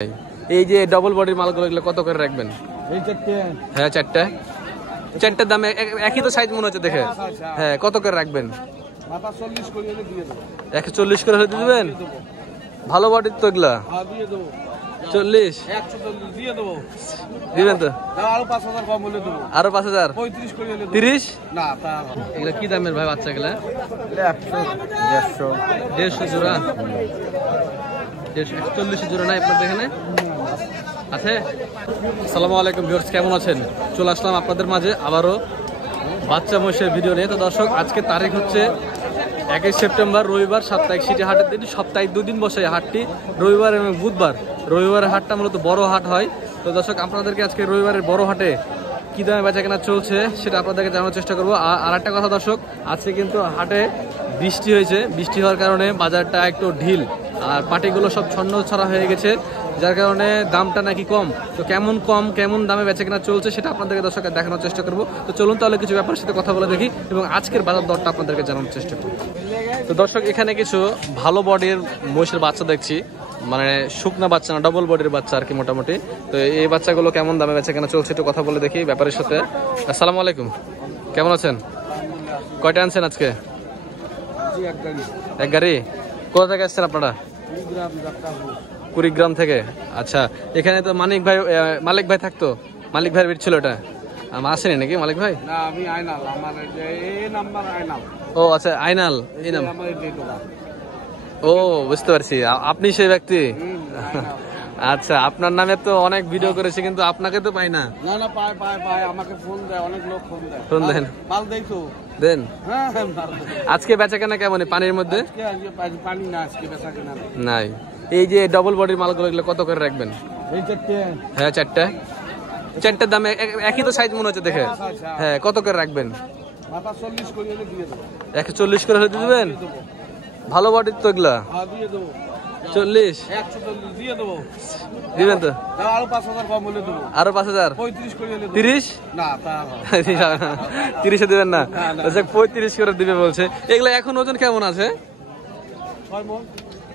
এই যে ডবল বডির মালগুলো এগুলো কত করে রাখবেন? এই চারটে। হ্যাঁ চারটার দাম একই তো সাইজ মনে হচ্ছে দেখে। হ্যাঁ কত করে রাখবেন? 140 করে হলে দিবেন? ভালো বডির তো এগুলা। 40 দিবেন তো? আরো 5000 30 না। এগুলা কি দামের ভাই বাচ্চা গুলা? 150 জোড়া। 140 জোড়া নাই আপনাদের এখানে আছে? আসসালামু আলাইকুম ভিউয়ার্স, কেমন আছেন? চলে আসলাম আপনাদের মাঝে আবারও বাচ্চা মহিষের ভিডিও নিয়ে। তো দর্শক, আজকে তারিখ হচ্ছে 21 সেপ্টেম্বর, রবিবার, সাপ্তাহিক সিটি হাটের দিন। সপ্তাহে দুদিন বসে হাটটি, রবিবার এবং বুধবার। রবিবারের হাটটা মূলত বড় হাট হয়। তো দর্শক, আপনাদেরকে আজকে রবিবারের বড় হাটে কী দামে বেচা কেনা চলছে সেটা আপনাদেরকে জানানোর চেষ্টা করবো। আর একটা কথা দর্শক, আজকে কিন্তু হাটে বৃষ্টি হয়েছে। বৃষ্টি হওয়ার কারণে বাজারটা একটু ঢিল, আর পাটিগুলো সব ছন্ন ছড়া হয়ে গেছে, যার কারণে দামটা নাকি কম। তো কেমন দামে বেচা কেনা চলছে সেটা আপনাদেরকে দর্শক দেখানোর চেষ্টা করবো। তো চলুন তাহলে কিছু ব্যাপারের সাথে কথা বলে দেখি এবং আজকের বাজার দরটা আপনাদেরকে জানানোর চেষ্টা করবো। তো দর্শক, এখানে কিছু ভালো বডির মহিষের বাচ্চা দেখছি, মানে শুকনা বাচ্চা না, ডবল বডির বাচ্চা আর কি মোটামুটি। তো এই বাচ্চাগুলো কেমন দামে বেচা কেনা চলছে একটু কথা বলে দেখি ব্যাপারের সাথে। আসসালামু আলাইকুম, কেমন আছেন? কয়টা আনছেন আজকে? এক গাড়ি। কোথা থেকে আসছেন আপনারা? কুড়িগ্রাম থেকে। আচ্ছা, এখানে তো মালিক ভাই থাকতো, মালিক ভাইয়ের ভিড় ছিল, এটা আসেনি নাকি মালিক ভাই? ও আচ্ছা, আইনাল এই নাম। ও বুঝতে পারছি, আপনি সেই ব্যক্তি। আচ্ছা, আপনার নামে তো অনেক ভিডিও করেছি কিন্তু আপনাকে তো পাই না। আমাকে ফোন দেয়, অনেক লোক ফোন দেন। মাল দেখো দেন। আজকে বেচা কেনা কেমন পানির মধ্যে? পানি না, আজকে বেচা কেনা নাই। এই যে ডবল বডির মালগুলো এগুলো কত করে রাখবেন? এই চারটে। হ্যাঁ চারটার দাম একই তো সাইজ মনে হচ্ছে দেখে। হ্যাঁ কত করে রাখবেন? 140 করে হলে দিবেন? ভালো বডির তো এগুলা। 40 দিবেন তো? আরো 5000 30 না। 30 দিবেন না? 35 করে দিবে বলছে। এগুলা এখন ওজন কেমন আছে?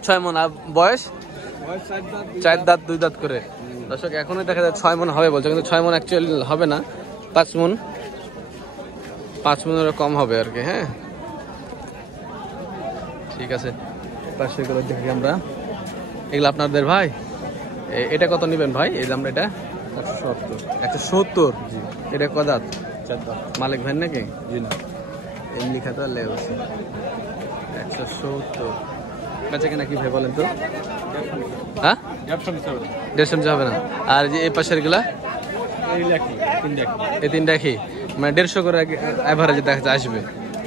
6 মন। আর বয়স 4 দাঁত 2 দাঁত করে। দর্শক, এখনই দেখা যায় 6 মন হবে বলছে, কিন্তু 6 মন অ্যাকচুয়ালি হবে না, 5 মনের কম হবে আর কি। হ্যাঁ ঠিক আছে, পাশেগুলো দেখি আমরা। এগুলো আপনাদের ভাই? এটা কত নেবেন ভাই এই দামটা? এটা 170। এটা ক দাঁত? 4 দাঁত। মালিক ভাই নাকি? জি না, এমনি খাতা লেগেছে। 170 বেচা কেনা কি ভাই বলেন তো? হ্যাঁ 150 হবে না? আর যে এই পাশের গুলা এই তিনটা কি মানে 150 করে এভারেজে দেখা আসবে?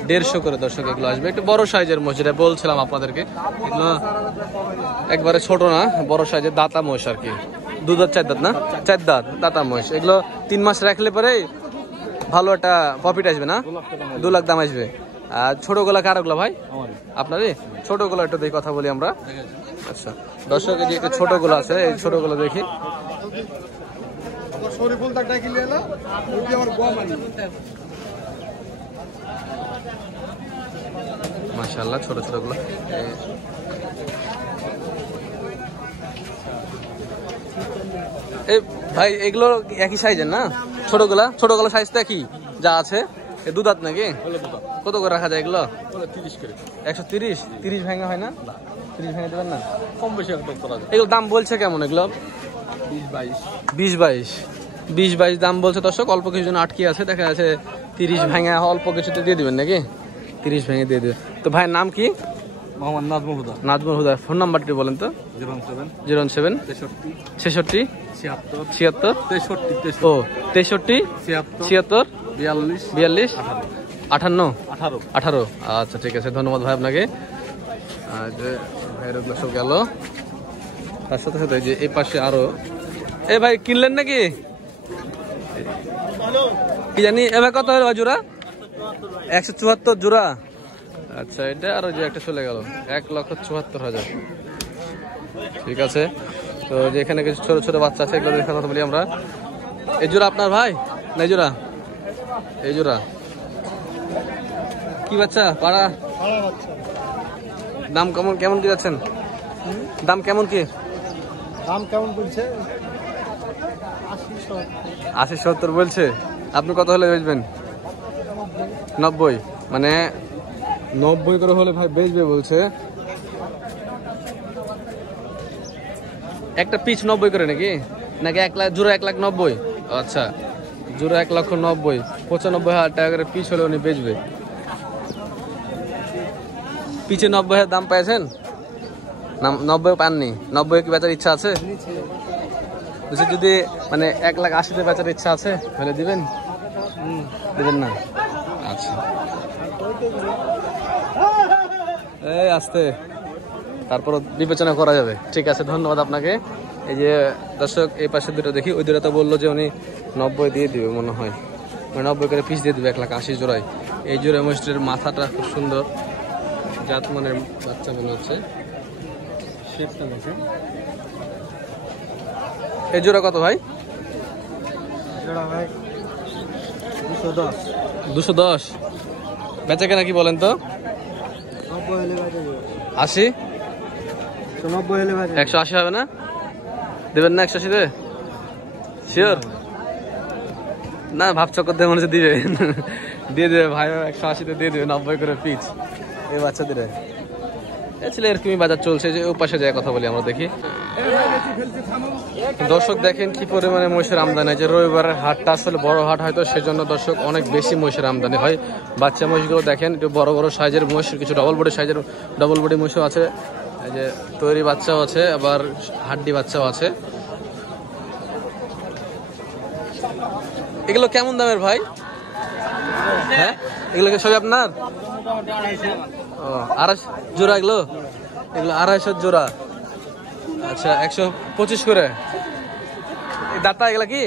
150 করে দর্শক এগুলো আসবে। একটু বড় সাইজের মহিষ, যেটা বলছিলাম আপনাদেরকে। এগুলো একবারে ছোট না, বড় সাইজের দাতা মহিষ আর কি। 2 দাঁত 4 দাঁত না? 4 দাঁত দাতা মহিষ। এগুলো 3 মাস রাখলে পরে ভালো একটা প্রফিট আসবে না? 2 লাখ দাম আসবে। আর ছোট গোলা কার ওগুলো ভাই? আপনারই ছোট গোলা একটু দেখি, কথা বলি আমরা। আচ্ছা দর্শক, এই যে একটু ছোট গোলা আছে, এই ছোট গোলা দেখি। মাশাআল্লাহ, ছোট ছোট গুলো। এই ভাই এগুলো একই সাইজের না? ছোট গোলা সাইজ তো একই যা আছে। 2 দাঁত নাকি? কত করে রাখা যায় এগুলো? 30 করে। 130? 30 ভাঙা হয় না? 30 ভেঙে দেবেন না? কম বেশি এগুলো দাম বলছে কেমন এগুলো? 20-22 দাম বলছে দর্শক। অল্প কিছু জন আটকে আছে, দেখা যাচ্ছে 30 ভেঙে অল্প কিছুতে দিয়ে দিবেন নাকি? 30 ভেঙে দিয়ে দিবেন। তো ভাইয়ের নাম কি? মোহাম্মদ নাজমুল হুদা। ফোন নাম্বারটি বলেন তো? 07 66 76 ও 63 76 42 58 18। আচ্ছা ঠিক আছে, ধন্যবাদ ভাই আপনাকে। আর ভাইয়ের ওগুলো সব গেল। তার সাথে সাথে যে এই পাশে আরো, এ ভাই কিনলেন নাকি কি জানি? এবার কত হলো জোড়া? 174 জোড়া। আচ্ছা, এটা আরো যে একটা চলে গেল, 1,74,000। ঠিক আছে, তো যে এখানে কিছু ছোট ছোট বাচ্চা আছে, এগুলো দেখে কথা বলি আমরা। এই জোড়া আপনার ভাই না? এই জোড়া কি বাচ্চা? পাড়া। দাম কেমন কি যাচ্ছেন? দাম কেমন কি? দাম কেমন বলছে? 80-70 বলছে। আপনি কত হলে বেচবেন? 90, মানে 90 করে হলে ভাই বেচবে বলছে। একটা পিচ 90 করে নাকি? নাকি 1 লাখ জোড়া 1,90,000? আচ্ছা, জোড়া 1,90,000, 95,000 টাকা করে পিচ হলে উনি বেচবে। পিচে 90,000 দাম পেয়েছেন? 90 পাননি? 90 কি বেচার ইচ্ছা আছে? যদি মানে 1,80,000 বেচার ইচ্ছা আছে তাহলে দিবেন? দিবেন না? আচ্ছা, এই আসতে তারপর বিবেচনা করা যাবে। ঠিক আছে, ধন্যবাদ আপনাকে। এই যে দর্শক, এই পাশে দুটো দেখি, ওই দুটো তো বললো যে উনি 90 দিয়ে দিবে মনে হয়, 90 করে পিস দিয়ে দিবে 1,80,000 জোড়ায়। এই জোড়া মহিষটির মাথাটা খুব সুন্দর, জাত মানের বাচ্চা মনে হচ্ছে। এই জোড়া কত ভাই? 210। বেচা কেনা কি বলেন তো? 80? 180 হবে না? দেবেন না 180-তে? শিওর না? ভাবছ করতে মনে হচ্ছে দিবে। দিয়ে দেবে ভাই, 180-তে দিয়ে দেবে, 90 করে পিচ এই বাচ্চাদের। ছেলে এরকমই বাজার চলছে। যে ও পাশে যায় কথা বলি আমরা, দেখি। দর্শক দেখেন কি পরিমাণে মহিষের আমদানি। যে রবিবারের হাটটা আসলে বড় হাট হয়তো, সেজন্য দর্শক অনেক বেশি মহিষের আমদানি হয়। বাচ্চা মহিষগুলো দেখেন, একটু বড় বড় সাইজের মহিষ, কিছু ডবল বডি সাইজের ডবল বডি মহিষও আছে। এই যে তৈরি বাচ্চাও আছে, আবার হাড্ডি বাচ্চাও আছে। এগুলো কেমন দামের ভাই? হ্যাঁ, এগুলো কি সবই আপনার? ও, 250 জোড়া এগুলো? এগুলো 250 জোড়া। আচ্ছা, 125 করে। দাতা এগুলা কি?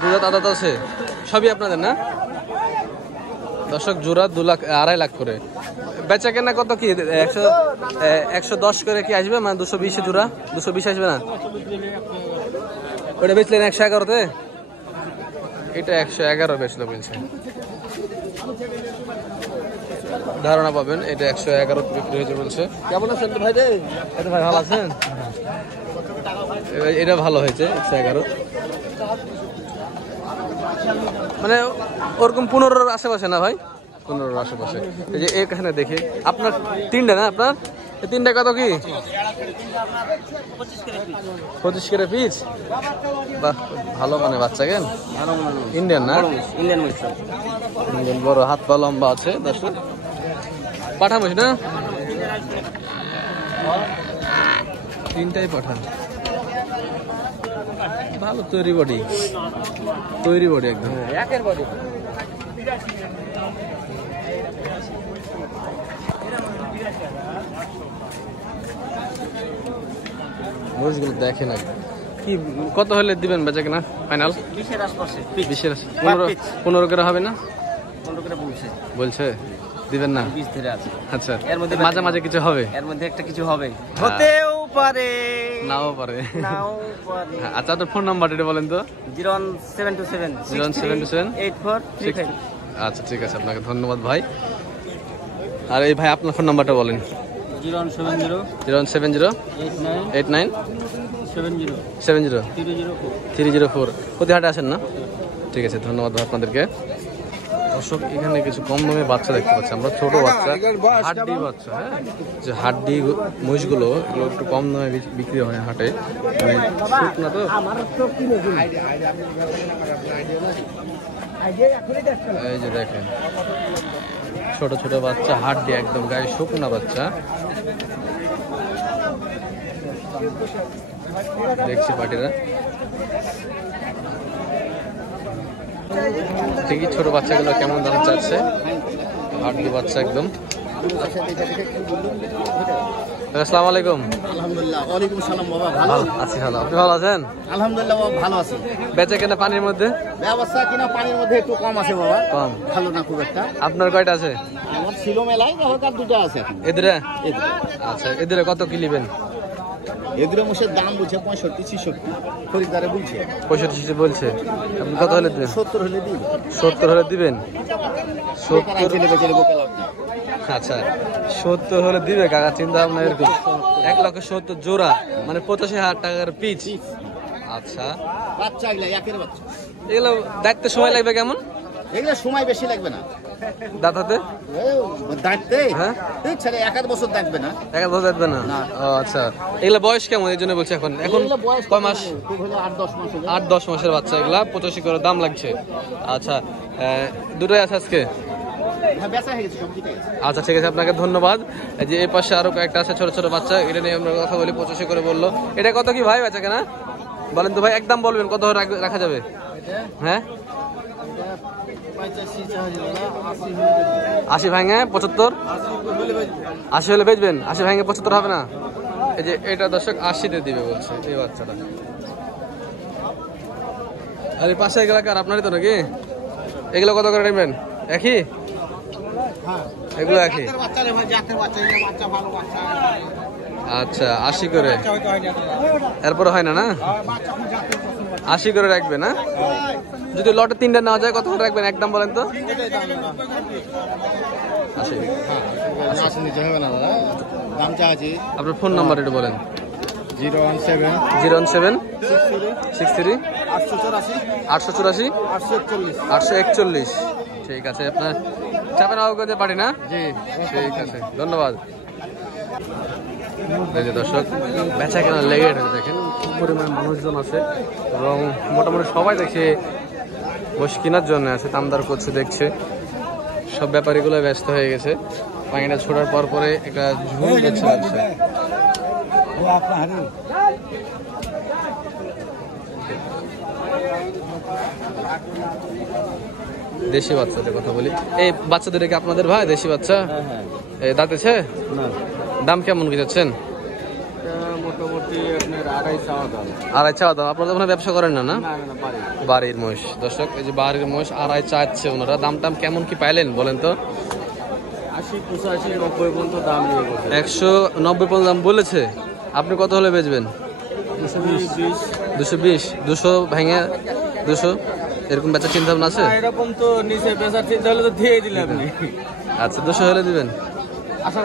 দুধ দাদা তো আছে, সবই আপনাদের না? দর্শক, জোড়া 2,00,000 2.5 লাখ করে। বেচা কেনা কত কি? 110 করে কি আসবে? মানে 220 জোড়া, 220 আসবে না? ওটা বেচলেন 111-তে? এটা 111 বেচলো বলছে, ধারণা পাবেন। এটা 111 বিক্রি হয়েছে বলছে। কেমন আছেন তো ভাই রে? এটা ভাই ভালো আছেন? এটা ভালো হয়েছে 111, মানে ওরকম 15-র আশেপাশে না ভাই? 15-র আশেপাশে। এই যে এখানে দেখি আপনার 3টা না? আপনার এই 3টা কত কি? 25 করে পিস। বাহ, ভালো মানে বাচ্চা। কেন ইন্ডিয়ান না? ইন্ডিয়ান, বড়, হাত পা লম্বা আছে। দর্শক, পাঠামোস না? 3টাই পাঠান। ভালো তৈরি বডি, তৈরি বডি একদম একের বডি। মহিষগুলো দেখে না কি কত হলে দিবেন বেচা কিনা ফাইনাল? 20-এর আশপাশে। 20-এর 15 করে হবে না? 15 করে বলছে দিবেন না? 20 ধরে আছে। আচ্ছা, এর মধ্যে মাঝে মাঝে কিছু হবে? এর মধ্যে একটা কিছু হবে, হতেও পারে, নাও পারে। পারে। আচ্ছা, আপনার ফোন নাম্বার এটা বলেন তো। 01727 01727 আচ্ছা, ঠিক আছে, আপনাকে ধন্যবাদ ভাই। আর এই ভাই আপনার ফোন নাম্বারটা বলেন। 070 89 70 304। প্রতি হাটে আসেন না? ঠিক আছে, ধন্যবাদ ভাই আপনাদেরকে। দর্শক, এখানে কিছু কম দামে বাচ্চা দেখতে পাচ্ছি আমরা, ছোট বাচ্চা, হাড্ডি বাচ্চা। হ্যাঁ, যে হাড্ডি মহিষগুলো, এগুলো একটু কম দামে বিক্রি হয় হাটে, মানে শুকনা তো। এই যে দেখেন ছোট ছোট বাচ্চা, হাড্ডি একদম, গায়ে শুকনা বাচ্চা দেখছি পার্টিরা। দেখি ছোট বাচ্চাগুলো কেমন দাম চাচ্ছে। হাড্ডি বাচ্চা একদম। আসসালামু আলাইকুম। আলহামদুলিল্লাহ। ওয়ালাইকুম সালাম বাবা, ভালো আছি। ভালো, আপনি ভালো আছেন? আলহামদুলিল্লাহ বাবা, ভালো আছি। বেচা কেনা পানির মধ্যে? ব্যবস্থা কিনা পানির মধ্যে একটু কম আছে বাবা, কম, ভালো না খুব একটা। আপনার কয়টা আছে? আমার ছিল মেলায়, আমার দুটো আছে এখন। এদের? আচ্ছা, এদের কত কি নেবেন? এগুলো মোষের দাম বলছে 65-66, খরিদ্দারে বলছে 65 বলছে। আপনি কত হলে দিবেন? 70 হলে দিই। 70 হলে দিবেন? 70? ছেলে বেচে বকে লাভ নেই। আচ্ছা, 70 হলে দিবে কাকা, চিন্তা ভাবনা এরকম। 1,70,000 জোড়া, মানে 85,000 টাকার পিচ। আচ্ছা, বাচ্চা এগুলা একের বাচ্চা। এগুলো দেখতে সময় লাগবে কেমন? এগুলা সময় বেশি লাগবে না দাঁতাতে? দাঁড়তে হ্যাঁ, ছেড়ে 1 বছর দেখবে না। 1 বছর দেখবে না? ও আচ্ছা, এগুলা বয়স কেমন এই জন্য বলছি। এখন কয় মাস? 8-10 মাস। 8-10 মাসের বাচ্চা। এগুলা 85 করে দাম লাগছে। আচ্ছা, দুটোই আছে আজকে? হ্যাঁ, বেচা হয়ে গেছে, সব ঠিক আছে। আচ্ছা, ঠিক আছে, আপনাকে ধন্যবাদ। এই যে এই পাশে আরো কয়েকটা আছে ছোট ছোট বাচ্চা, এটা নিয়ে আমরা কথা বলি। 85 করে বললো। এটা কত কি ভাই বেচা কেনা বলেন তো ভাই, একদম বলবেন কত রাখা যাবে? হ্যাঁ, 80 ভাঙে 75? 80 হলে বেচবেন? 80 ভাঙে 75 হবে না? এই যে এটা দর্শক 80-তে দিবে বলছে এই বাচ্চাটা। আর এই পাশে এগুলা কার, আপনারই তো নাকি? এগুলো কত করে নেবেন? একই? এগুলো একই? আচ্ছা, 80 করে। এরপরে হয় না? না, 80 করে রাখবে না? যদি লটে 3টা নেওয়া যায় কত করে রাখবেন একদম বলেন তো? 80। আপনার ফোন নাম্বার একটু বলেন। 017 63 884 841। ঠিক আছে, আপনার চাপানবাবুগঞ্জে বাড়ি না? জি, ঠিক আছে, ধন্যবাদ। এই যে দর্শক বেচা কেনা লেগে গেছে, দেখেন খুব পরিমাণ মানুষজন আছে এবং মোটামুটি সবাই দেখছে বস কেনার জন্য আছে, দামদার করছে, দেখছে। সব ব্যাপারীগুলো ব্যস্ত হয়ে গেছে। পানিটা ছোড়ার পর পরে একটা ঝুল দিচ্ছে ব্যবসা। দেশি বাচ্চাদের কথা বলি, এই বাচ্চাদের কি আপনাদের ভাই? দেশি বাচ্চা দাঁতেছে? দাম কেমন কি যাচ্ছেন? মোটামুটি আপনার 2.5 দাম। আপনাদের ওখানে ব্যবসা করেন না? না, বাড়ির মহিষ। দর্শক, এই যে বাড়ির মহিষ 2.5 চাচ্ছে ওনারা। দাম টাম কেমন কি পাইলেন বলেন তো? 80, 85, 90 পর্যন্ত দাম নিয়ে বলছে। 190 পর্যন্ত দাম বলেছে। আপনি কত হলে বেচবেন? 220? 200 ভেঙে 200 এরকম বেচার চিন্তা ভাবনা আছে? এরকম তো নিচে বেচার চিন্তা হলে তো দিয়ে দিলে আপনি। আচ্ছা, 200 হলে দিবেন আশা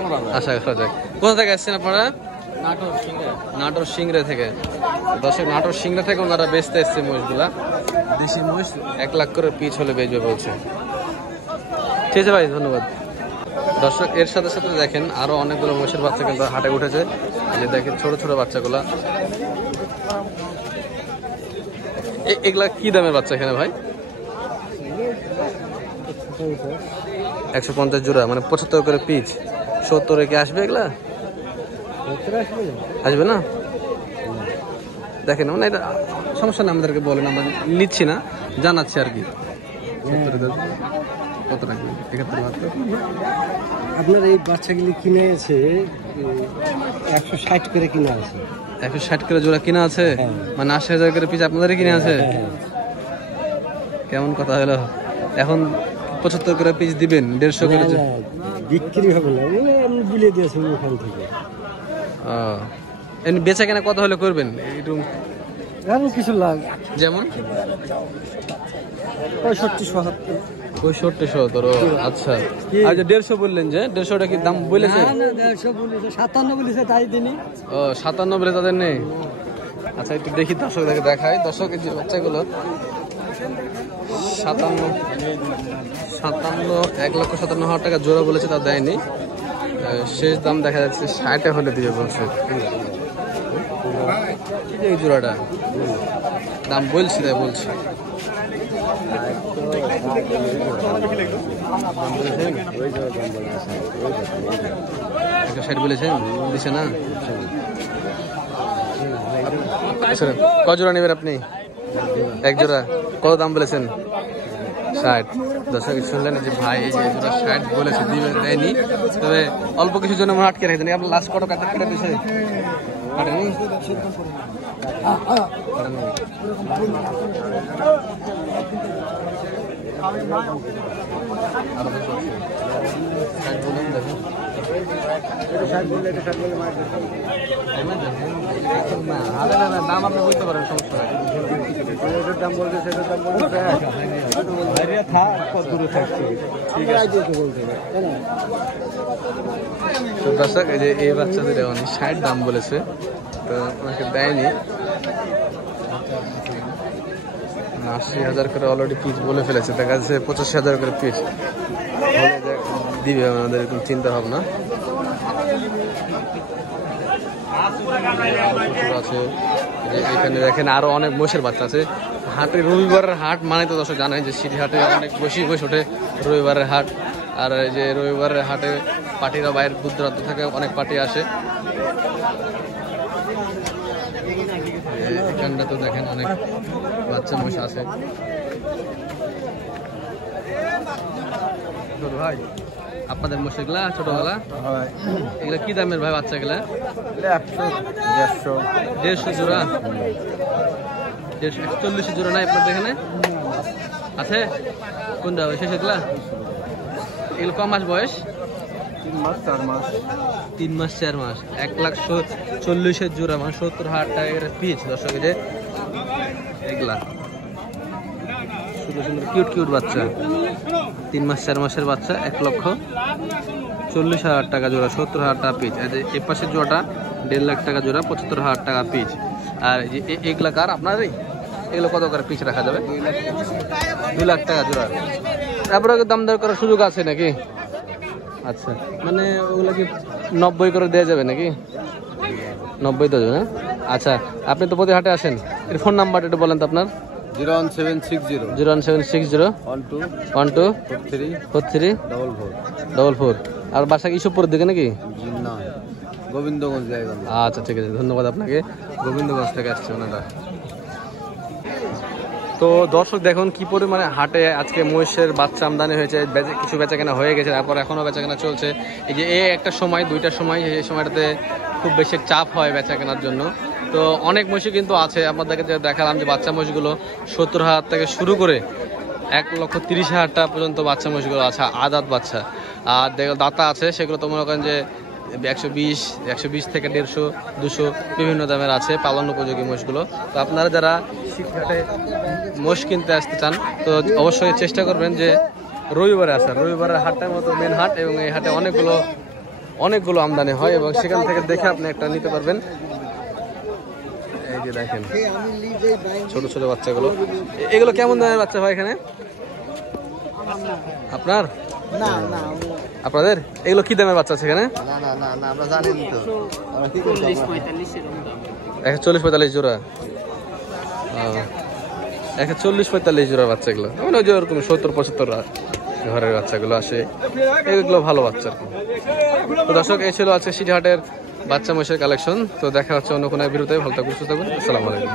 করা যায়। কোথা থেকে আসছেন আপনারা? নাটোর সিংড়া থেকে। দর্শক, নাটোর সিংড়া থেকে ওনারা বেচতে এসছে মহিষগুলা। দেশি মহিষ 1 লাখ করে পিচ হলে বেচবে বলছে। ঠিক আছে ভাই, ধন্যবাদ। দর্শক, এর সাথে সাথে দেখেন আরো অনেকগুলো মহিষের বাচ্চা কিন্তু হাটে উঠেছে। এই যে দেখেন ছোট ছোট বাচ্চাগুলা। এগুলা কি দামের বাচ্চা এখানে ভাই? 150 জোড়া, মানে 75 করে পিচ। 70 কি আসবে এগুলা? আসবে না? দেখেন, মানে এটা সমস্যা না, আমাদেরকে বলেন, আমরা নিচ্ছি না, জানাচ্ছি আর কি। কত রাখবেন? 71। আপনার এই বাচ্চাগুলি কিনে আছে 160 করে কিনা আছে। 160 করে জোড়া কিনা আছে? মানে 80,000 করে পিস আপনাদেরই কিনে আছে? কেমন কথা হলো? এখন 75 করে পিস দিবেন? 150 করে বিক্রি হবে না, আমি বিলে দিয়েছি ওখান থেকে। বেচা কেনা কত হলে করবেন? একটু কিছু লাগ, যেমন 65-70। আচ্ছা, আর যে 150 বললেন, যে 150টা কি দাম বলেছে? 57 বলেছে, তাই দিনি। ও, 57 বলে তাদের নেই। আচ্ছা, একটু দেখি, দর্শক দেখায়। দর্শক, এই যে বাচ্চাগুলো 57 1,57,000 টাকা জোড়া বলেছে, তা দেয়নি। শেষ দাম দেখা যাচ্ছে 60 হলে দিয়ে বলছে। এই জোড়াটা দাম বলছি, তাই বলছি। একটা 60 বলেছেন, দিছে না? ক জোড়া নেবেন আপনি? 1 জোড়া। কত দাম বলেছেন? 60। দর্শক শুনলেন যে ভাই এই যে জোড়া 60 বলেছে, দিবে, দেয়নি। তবে অল্প কিছুর জন্য মনে আটকে রেখেছেন। আপনার লাস্ট কত কেটে দিয়েছে? কাটেনি? দাম আপনি বলতে পারেন, সমস্যা নাই। এটার দাম বলতে সেটার দাম বলতে ঠিক আছে বলতে তো দর্শক এই যে এই বাচ্চাদের উনি 60 দাম বলেছে, তো ওনাকে দেয়নি। 80,000 করে অলরেডি পিস বলে ফেলেছে, দেখা যাচ্ছে 85,000 করে পিস দিবে আমাদের, এরকম চিন্তা ভাবনা আছে। এখানে দেখেন আরো অনেক মোষের বাচ্চা আছে। হাটে রবিবারের হাট মানে তো দর্শক জানাই যে সিটি হাটে অনেক বসে ওঠে রবিবারের হাট। আর এই যে রবিবারের হাটে পার্টিরা বাইরের দূর দূরান্ত থেকে অনেক পার্টি আসে। এখানটা তো দেখেন অনেক বাচ্চা মোষ আছে। ভাই আপনাদের মোষ এগুলা ছোটবেলা এগুলা কি দামের ভাই বাচ্চা গুলা? 150 জোড়া, 140 জোড়া নাই আপনাদের এখানে আছে? কোনটা শেষ এগুলা? এগুলো কম মাস বয়স? 3 মাস 4 মাস। 3 মাস 4 মাস। 1,40,000 জোড়া, মানে 70,000 টাকা পিস। দর্শক যে এগুলা সুন্দর সুন্দর কিউট কিউট বাচ্চা, 3 মাস 4 মাসের বাচ্চা, 1,40,000 টাকা জোড়া, 70,000 টাকা পিস। এই পাশের জোড়াটা 1.5 লাখ টাকা জোড়া, 75,000 টাকা পিস। আর এগুলা কার আপনারই? এগুলো কত করে পিস রাখা যাবে? 2 লাখ টাকা জোড়া। তারপরে দাম দর করার সুযোগ আছে নাকি? আচ্ছা, মানে ওগুলো কি 90 করে দেওয়া যাবে নাকি? 90 দেওয়া যাবে না? আচ্ছা, আপনি তো প্রতি হাটে আসেন, এর ফোন নাম্বারটা একটু বলেন তো আপনার। 01760 01760 12 43 43 44 44। আর বাসা কি ইসবপুরের দিকে নাকি? না, গোবিন্দগঞ্জ জায়গা। আচ্ছা ঠিক আছে, ধন্যবাদ আপনাকে। গোবিন্দগঞ্জ থেকে আসছে ওনারা। তো দর্শক দেখুন কি পরিমাণে হাটে আজকে মহিষের বাচ্চা আমদানি হয়েছে, কিছু বেচাকেনা হয়ে গেছে, তারপর এখনো বেচাকেনা চলছে। এই যে একটা সময় 2টার সময়, এই সময়টাতে খুব বেশি চাপ হয় বেচাকেনার জন্য। তো অনেক মহিষ কিন্তু আছে, আপনাদেরকে যে দেখালাম যে বাচ্চা মহিষগুলো 70,000 থেকে শুরু করে 1,30,000 টাকা পর্যন্ত বাচ্চা মহিষগুলো আছে, আদাত বাচ্চা। আর দাতা আছে, সেগুলো তো মনে করেন যে 120 থেকে 150, 200 বিভিন্ন দামের আছে পালন উপযোগী মোষগুলো। তো আপনারা যারা শীতঘাটে মোষ কিনতে আসতে চান তো অবশ্যই চেষ্টা করবেন যে রবিবারে আসার। রবিবারের হাটটার মতো মেন হাট, এবং এই হাটে অনেকগুলো আমদানি হয়, এবং সেখান থেকে দেখে আপনি একটা নিতে পারবেন। এই যে দেখেন ছোট ছোট বাচ্চাগুলো, এগুলো কেমন দামের বাচ্চা ভাই এখানে আপনার? আপনাদের এগুলো কি দামের বাচ্চা আছে এখানে? আমরা জানি তো 140-45 জোড়া, 140-45 জোড়া বাচ্চা এগুলো, মানে ওই যে ওরকম 70-75 ঘরের বাচ্চাগুলো আসে, এগুলো ভালো বাচ্চা। তো দর্শক এই ছিল আজকে সিটি হাটের বাচ্চা মহিষের কালেকশন। তো দেখা হচ্ছে অন্য কোনো ভিডিওতে। ভালো থাকুন, সুস্থ থাকুন, আসসালামু আলাইকুম।